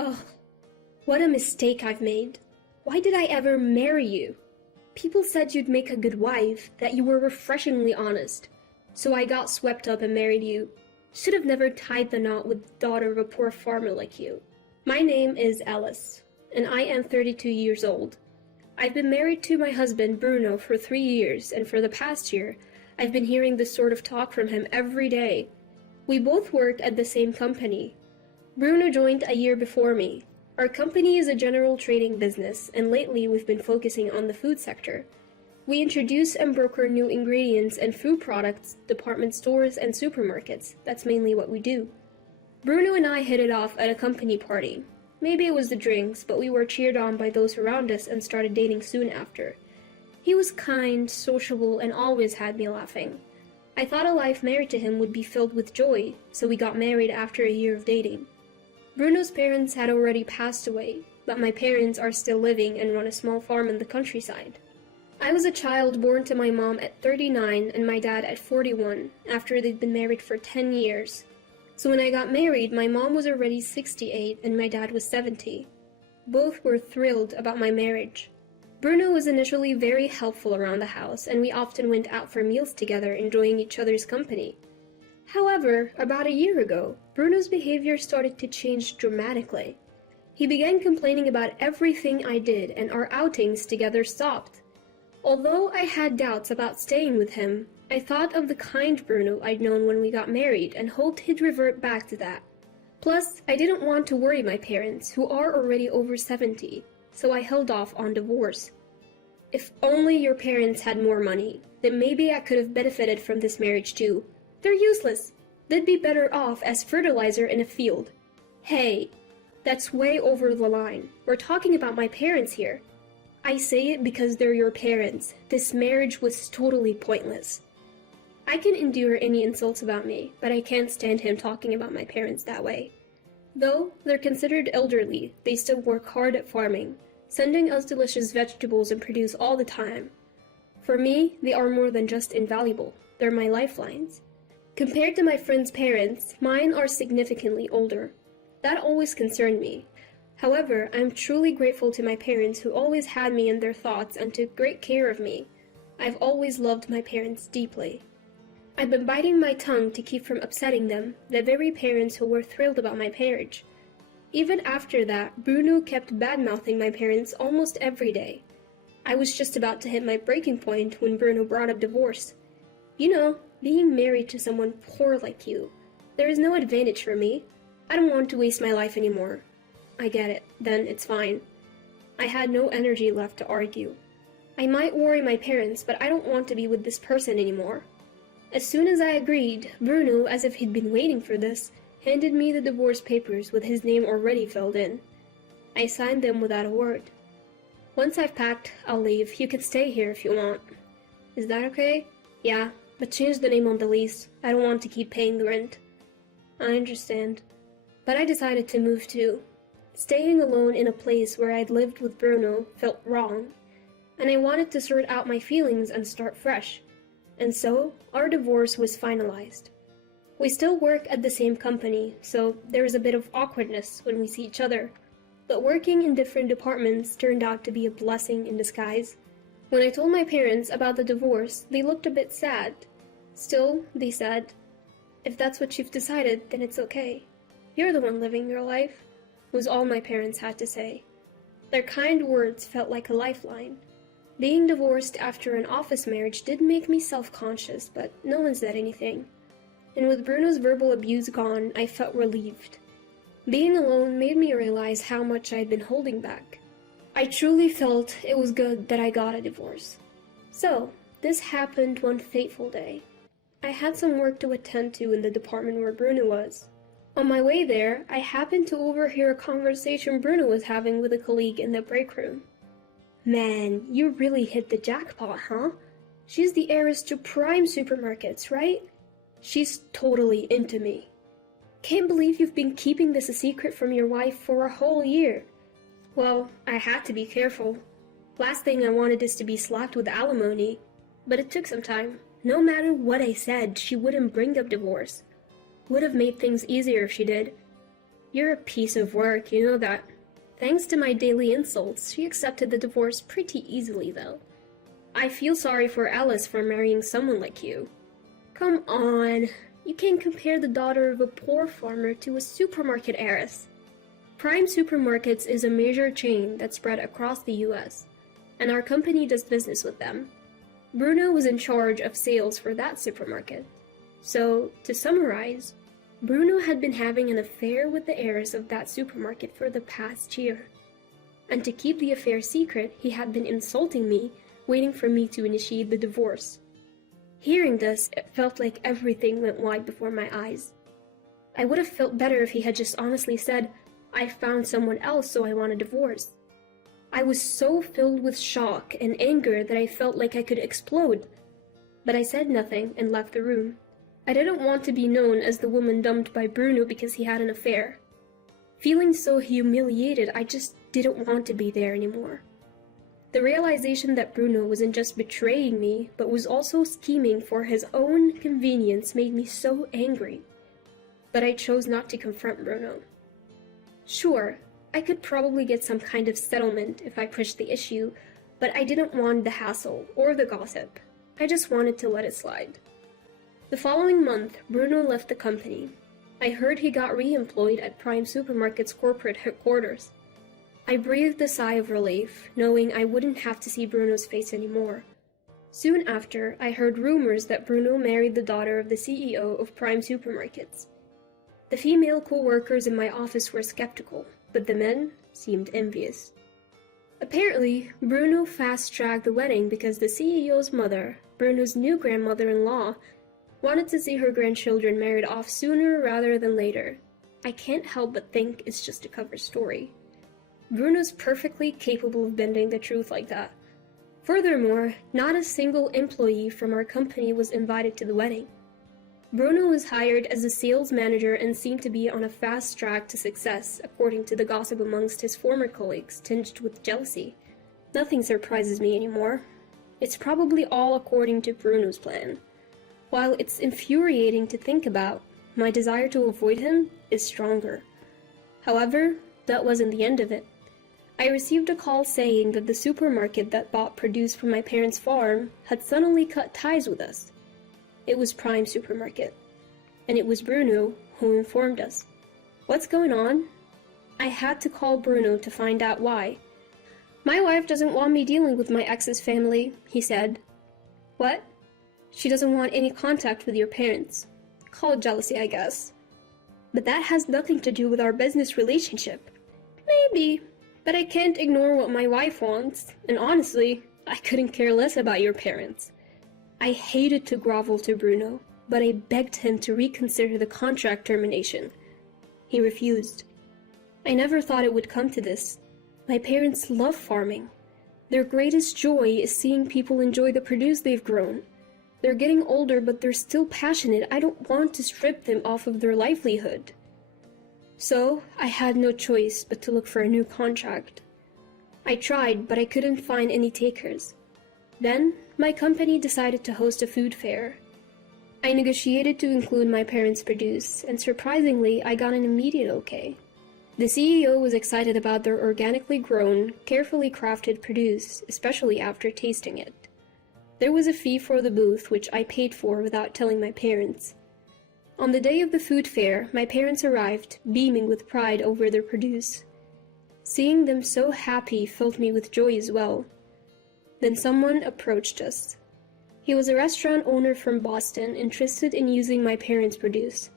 Ugh, what a mistake I've made. Why did I ever marry you? People said you'd make a good wife, that you were refreshingly honest. So I got swept up and married you. Should have never tied the knot with the daughter of a poor farmer like you. My name is Alice, and I am 32 years old. I've been married to my husband, Bruno, for 3 years, and for the past year, I've been hearing this sort of talk from him every day. We both work at the same company. Bruno joined a year before me. Our company is a general trading business, and lately we've been focusing on the food sector. We introduce and broker new ingredients and food products, department stores, and supermarkets. That's mainly what we do. Bruno and I hit it off at a company party. Maybe it was the drinks, but we were cheered on by those around us and started dating soon after. He was kind, sociable, and always had me laughing. I thought a life married to him would be filled with joy, so we got married after a year of dating. Bruno's parents had already passed away, but my parents are still living and run a small farm in the countryside. I was a child born to my mom at 39 and my dad at 41, after they'd been married for 10 years. So when I got married, my mom was already 68 and my dad was 70. Both were thrilled about my marriage. Bruno was initially very helpful around the house, and we often went out for meals together, enjoying each other's company. However, about a year ago, Bruno's behavior started to change dramatically. He began complaining about everything I did, and our outings together stopped. Although I had doubts about staying with him, I thought of the kind Bruno I'd known when we got married and hoped he'd revert back to that. Plus, I didn't want to worry my parents, who are already over 70, so I held off on divorce. If only your parents had more money, then maybe I could have benefited from this marriage too. They're useless. They'd be better off as fertilizer in a field. Hey, that's way over the line. We're talking about my parents here. I say it because they're your parents. This marriage was totally pointless. I can endure any insults about me, but I can't stand him talking about my parents that way. Though they're considered elderly, they still work hard at farming, sending us delicious vegetables and produce all the time. For me, they are more than just invaluable. They're my lifelines. Compared to my friends' parents, mine are significantly older. That always concerned me. However, I'm truly grateful to my parents who always had me in their thoughts and took great care of me. I've always loved my parents deeply. I've been biting my tongue to keep from upsetting them, the very parents who were thrilled about my marriage. Even after that, Bruno kept bad-mouthing my parents almost every day. I was just about to hit my breaking point when Bruno brought up divorce. You know, being married to someone poor like you. There is no advantage for me. I don't want to waste my life anymore. I get it, then it's fine. I had no energy left to argue. I might worry my parents, but I don't want to be with this person anymore. As soon as I agreed, Bruno, as if he'd been waiting for this, handed me the divorce papers with his name already filled in. I signed them without a word. Once I've packed, I'll leave. You can stay here if you want. Is that okay? Yeah, but change the name on the lease. I don't want to keep paying the rent. I understand. But I decided to move too. Staying alone in a place where I'd lived with Bruno felt wrong, and I wanted to sort out my feelings and start fresh. And so, our divorce was finalized. We still work at the same company, so there is a bit of awkwardness when we see each other. But working in different departments turned out to be a blessing in disguise. When I told my parents about the divorce, they looked a bit sad. Still, they said, "If that's what you've decided, then it's okay. You're the one living your life," was all my parents had to say. Their kind words felt like a lifeline. Being divorced after an office marriage did make me self-conscious, but no one said anything. And with Bruno's verbal abuse gone, I felt relieved. Being alone made me realize how much I'd been holding back. I truly felt it was good that I got a divorce. So, this happened one fateful day. I had some work to attend to in the department where Bruno was. On my way there, I happened to overhear a conversation Bruno was having with a colleague in the break room. "Man, you really hit the jackpot, huh? She's the heiress to prime supermarkets, right? She's totally into me. Can't believe you've been keeping this a secret from your wife for a whole year." Well, I had to be careful. Last thing I wanted is to be slapped with alimony. But it took some time. No matter what I said, she wouldn't bring up divorce. Would have made things easier if she did. You're a piece of work, you know that. Thanks to my daily insults, she accepted the divorce pretty easily, though. I feel sorry for Alice for marrying someone like you. Come on, you can't compare the daughter of a poor farmer to a supermarket heiress. Prime Supermarkets is a major chain that's spread across the US, and our company does business with them. Bruno was in charge of sales for that supermarket. So, to summarize, Bruno had been having an affair with the heiress of that supermarket for the past year. And to keep the affair secret, he had been insulting me, waiting for me to initiate the divorce. Hearing this, it felt like everything went wide before my eyes. I would have felt better if he had just honestly said, "I found someone else, so I want a divorce." I was so filled with shock and anger that I felt like I could explode. But I said nothing and left the room. I didn't want to be known as the woman dumped by Bruno because he had an affair. Feeling so humiliated, I just didn't want to be there anymore. The realization that Bruno wasn't just betraying me, but was also scheming for his own convenience made me so angry. But I chose not to confront Bruno. Sure, I could probably get some kind of settlement if I pushed the issue, but I didn't want the hassle or the gossip. I just wanted to let it slide. The following month, Bruno left the company. I heard he got re-employed at Prime Supermarket's corporate headquarters. I breathed a sigh of relief, knowing I wouldn't have to see Bruno's face anymore. Soon after, I heard rumors that Bruno married the daughter of the CEO of Prime Supermarkets. The female co-workers in my office were skeptical, but the men seemed envious. Apparently, Bruno fast-tracked the wedding because the CEO's mother, Bruno's new grandmother-in-law, wanted to see her grandchildren married off sooner rather than later. I can't help but think it's just a cover story. Bruno's perfectly capable of bending the truth like that. Furthermore, not a single employee from our company was invited to the wedding. Bruno was hired as a sales manager and seemed to be on a fast track to success, according to the gossip amongst his former colleagues, tinged with jealousy. Nothing surprises me anymore. It's probably all according to Bruno's plan. While it's infuriating to think about, my desire to avoid him is stronger. However, that wasn't the end of it. I received a call saying that the supermarket that bought produce from my parents' farm had suddenly cut ties with us. It was Prime Supermarket, and it was Bruno who informed us. What's going on? I had to call Bruno to find out why. My wife doesn't want me dealing with my ex's family, he said. What? She doesn't want any contact with your parents. Call it jealousy, I guess. But that has nothing to do with our business relationship. Maybe, but I can't ignore what my wife wants, and honestly, I couldn't care less about your parents. I hated to grovel to Bruno, but I begged him to reconsider the contract termination. He refused. I never thought it would come to this. My parents love farming. Their greatest joy is seeing people enjoy the produce they've grown. They're getting older, but they're still passionate. I don't want to strip them off of their livelihood. So, I had no choice but to look for a new contract. I tried, but I couldn't find any takers. Then, my company decided to host a food fair. I negotiated to include my parents' produce, and surprisingly, I got an immediate okay. The CEO was excited about their organically grown, carefully crafted produce, especially after tasting it. There was a fee for the booth, which I paid for without telling my parents. On the day of the food fair, my parents arrived, beaming with pride over their produce. Seeing them so happy filled me with joy as well. Then someone approached us. He was a restaurant owner from Boston, interested in using my parents' produce.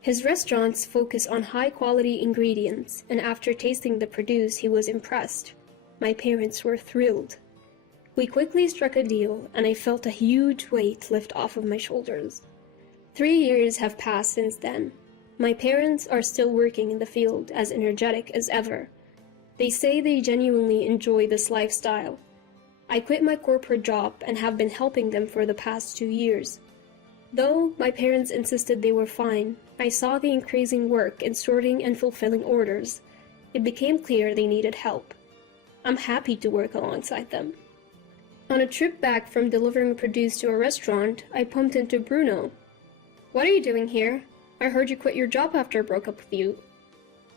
His restaurants focus on high-quality ingredients, and after tasting the produce, he was impressed. My parents were thrilled. We quickly struck a deal, and I felt a huge weight lift off of my shoulders. 3 years have passed since then. My parents are still working in the field, as energetic as ever. They say they genuinely enjoy this lifestyle. I quit my corporate job and have been helping them for the past 2 years. Though my parents insisted they were fine, I saw the increasing work in sorting and fulfilling orders. It became clear they needed help. I'm happy to work alongside them. On a trip back from delivering produce to a restaurant, I bumped into Bruno. What are you doing here? I heard you quit your job after I broke up with you.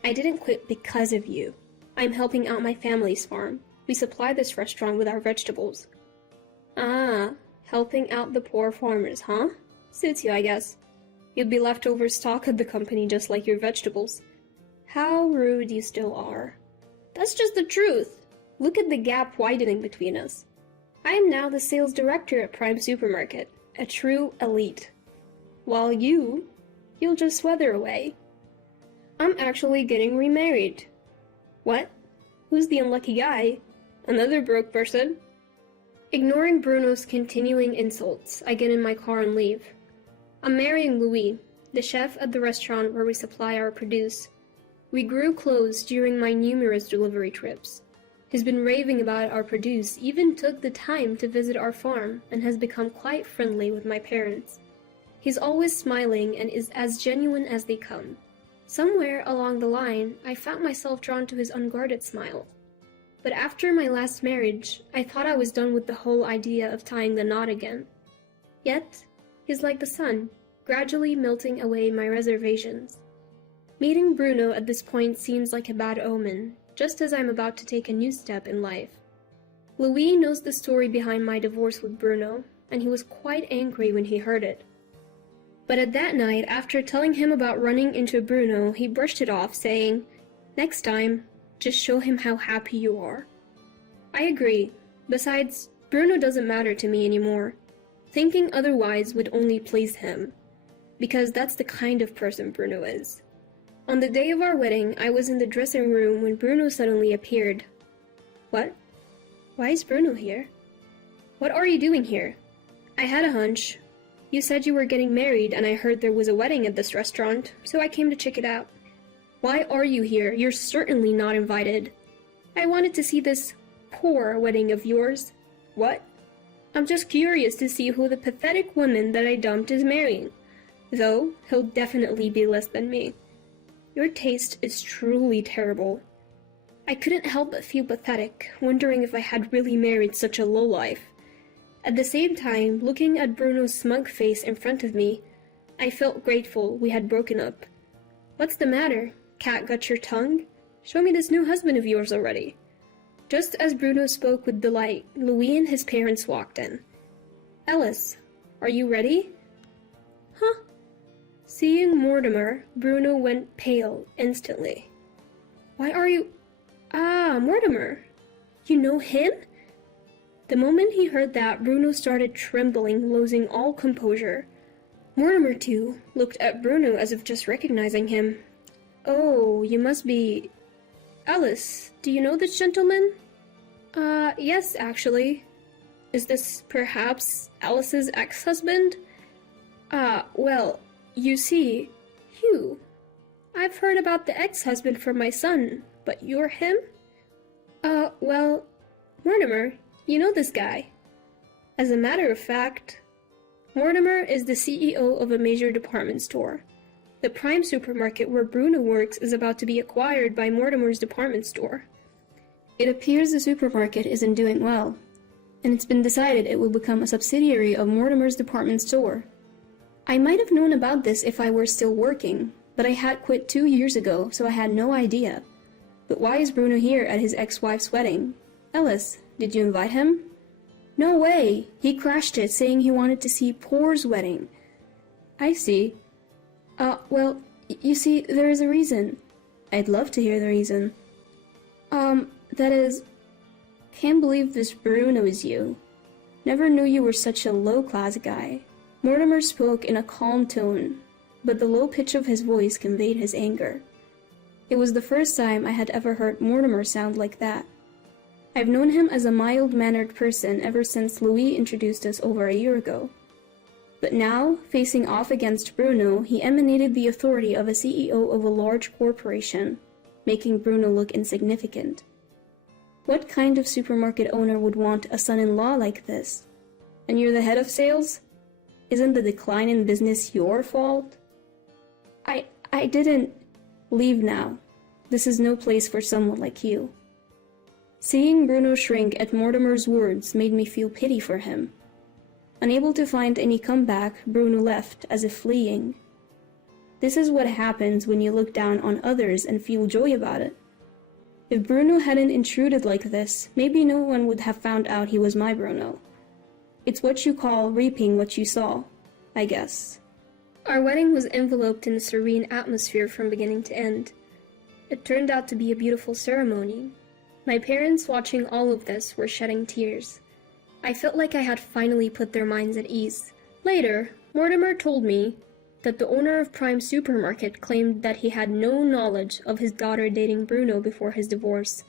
I didn't quit because of you. I'm helping out my family's farm. We supply this restaurant with our vegetables. Ah, helping out the poor farmers, huh? Suits you, I guess. You'd be leftover stock at the company just like your vegetables. How rude you still are. That's just the truth. Look at the gap widening between us. I am now the sales director at Prime Supermarket, a true elite. While you'll just weather away. I'm actually getting remarried. What? Who's the unlucky guy? Another broke person? Ignoring Bruno's continuing insults, I get in my car and leave. I'm marrying Louis, the chef at the restaurant where we supply our produce. We grew close during my numerous delivery trips. He's been raving about our produce, even took the time to visit our farm, and has become quite friendly with my parents. He's always smiling and is as genuine as they come. Somewhere along the line, I found myself drawn to his unguarded smile. But after my last marriage, I thought I was done with the whole idea of tying the knot again. Yet, he's like the sun, gradually melting away my reservations. Meeting Bruno at this point seems like a bad omen, just as I'm about to take a new step in life. Louis knows the story behind my divorce with Bruno, and he was quite angry when he heard it. But at that night, after telling him about running into Bruno, he brushed it off, saying, "Next time, just show him how happy you are." I agree. Besides, Bruno doesn't matter to me anymore. Thinking otherwise would only please him, because that's the kind of person Bruno is. On the day of our wedding, I was in the dressing room when Bruno suddenly appeared. What? Why is Bruno here? What are you doing here? I had a hunch. You said you were getting married, and I heard there was a wedding at this restaurant, so I came to check it out. Why are you here? You're certainly not invited. I wanted to see this poor wedding of yours. What? I'm just curious to see who the pathetic woman that I dumped is marrying. Though, he'll definitely be less than me. Your taste is truly terrible. I couldn't help but feel pathetic, wondering if I had really married such a lowlife. At the same time, looking at Bruno's smug face in front of me, I felt grateful we had broken up. What's the matter? Cat got your tongue? Show me this new husband of yours already. Just as Bruno spoke with delight, Louis and his parents walked in. Ellis, are you ready? Huh? Seeing Mortimer, Bruno went pale instantly. Why are you... Ah, Mortimer. You know him? The moment he heard that, Bruno started trembling, losing all composure. Mortimer, too, looked at Bruno as if just recognizing him. Oh, you must be... Alice, do you know this gentleman? Yes, actually. Is this perhaps Alice's ex-husband? Well, you see, Hugh. I've heard about the ex-husband from my son, but you're him? Well, Mortimer, you know this guy. As a matter of fact, Mortimer is the CEO of a major department store. The Prime Supermarket where Bruno works is about to be acquired by Mortimer's department store. It appears the supermarket isn't doing well, and it's been decided it will become a subsidiary of Mortimer's department store. I might have known about this if I were still working, but I had quit 2 years ago, so I had no idea. But why is Bruno here at his ex-wife's wedding? Ellis, did you invite him? No way! He crashed it, saying he wanted to see Poor's wedding. I see. Well, you see, there is a reason. I'd love to hear the reason. That is... Can't believe this Bruno is you. Never knew you were such a low-class guy. Mortimer spoke in a calm tone, but the low pitch of his voice conveyed his anger. It was the first time I had ever heard Mortimer sound like that. I've known him as a mild-mannered person ever since Louis introduced us over a year ago. But now, facing off against Bruno, he emanated the authority of a CEO of a large corporation, making Bruno look insignificant. What kind of supermarket owner would want a son-in-law like this? And you're the head of sales? Isn't the decline in business your fault? I didn't... Leave now. This is no place for someone like you. Seeing Bruno shrink at Mortimer's words made me feel pity for him. Unable to find any comeback, Bruno left, as if fleeing. This is what happens when you look down on others and feel joy about it. If Bruno hadn't intruded like this, maybe no one would have found out he was my Bruno. It's what you call reaping what you sow, I guess. Our wedding was enveloped in a serene atmosphere from beginning to end. It turned out to be a beautiful ceremony. My parents, watching all of this, were shedding tears. I felt like I had finally put their minds at ease. Later, Mortimer told me that the owner of Prime Supermarket claimed that he had no knowledge of his daughter dating Bruno before his divorce.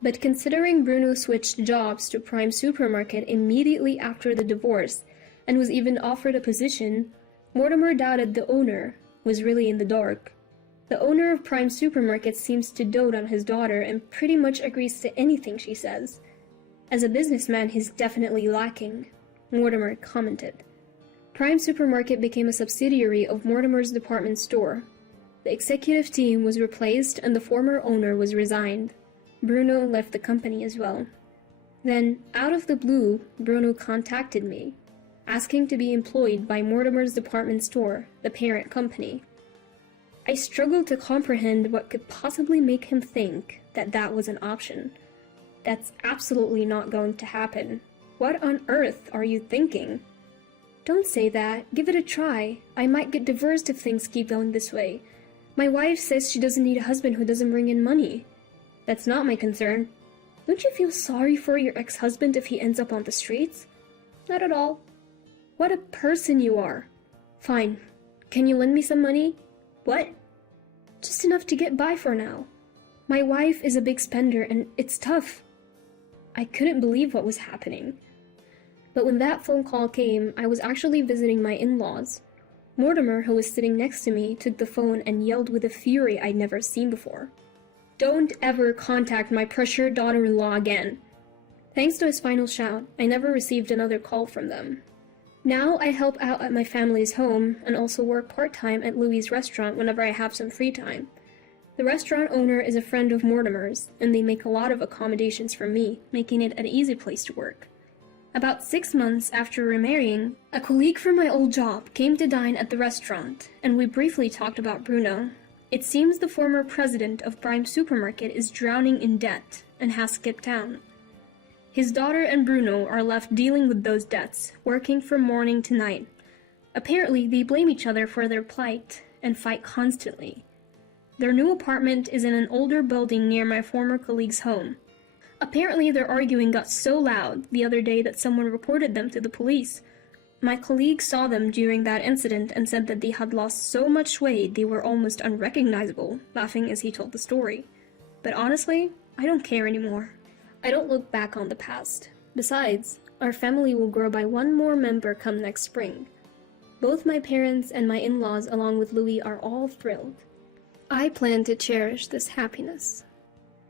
But considering Bruno switched jobs to Prime Supermarket immediately after the divorce and was even offered a position, Mortimer doubted the owner was really in the dark. The owner of Prime Supermarket seems to dote on his daughter and pretty much agrees to anything she says. As a businessman, he's definitely lacking, Mortimer commented. Prime Supermarket became a subsidiary of Mortimer's department store. The executive team was replaced and the former owner was resigned. Bruno left the company as well. Then, out of the blue, Bruno contacted me, asking to be employed by Mortimer's department store, the parent company. I struggled to comprehend what could possibly make him think that that was an option. That's absolutely not going to happen. What on earth are you thinking? Don't say that. Give it a try. I might get divorced if things keep going this way. My wife says she doesn't need a husband who doesn't bring in money. That's not my concern. Don't you feel sorry for your ex-husband if he ends up on the streets? Not at all. What a person you are. Fine. Can you lend me some money? What? Just enough to get by for now. My wife is a big spender and it's tough. I couldn't believe what was happening. But when that phone call came, I was actually visiting my in-laws. Mortimer, who was sitting next to me, took the phone and yelled with a fury I'd never seen before. Don't ever contact my precious daughter-in-law again. Thanks to his final shout, I never received another call from them. Now I help out at my family's home and also work part-time at Louie's restaurant whenever I have some free time. The restaurant owner is a friend of Mortimer's, and they make a lot of accommodations for me, making it an easy place to work. About 6 months after remarrying, a colleague from my old job came to dine at the restaurant, and we briefly talked about Bruno. It seems the former president of Prime Supermarket is drowning in debt and has skipped town. His daughter and Bruno are left dealing with those debts, working from morning to night. Apparently, they blame each other for their plight and fight constantly. Their new apartment is in an older building near my former colleague's home. Apparently, their arguing got so loud the other day that someone reported them to the police. My colleague saw them during that incident and said that they had lost so much weight they were almost unrecognizable, laughing as he told the story. But honestly, I don't care anymore. I don't look back on the past. Besides, our family will grow by one more member come next spring. Both my parents and my in-laws along with Louie are all thrilled. I plan to cherish this happiness.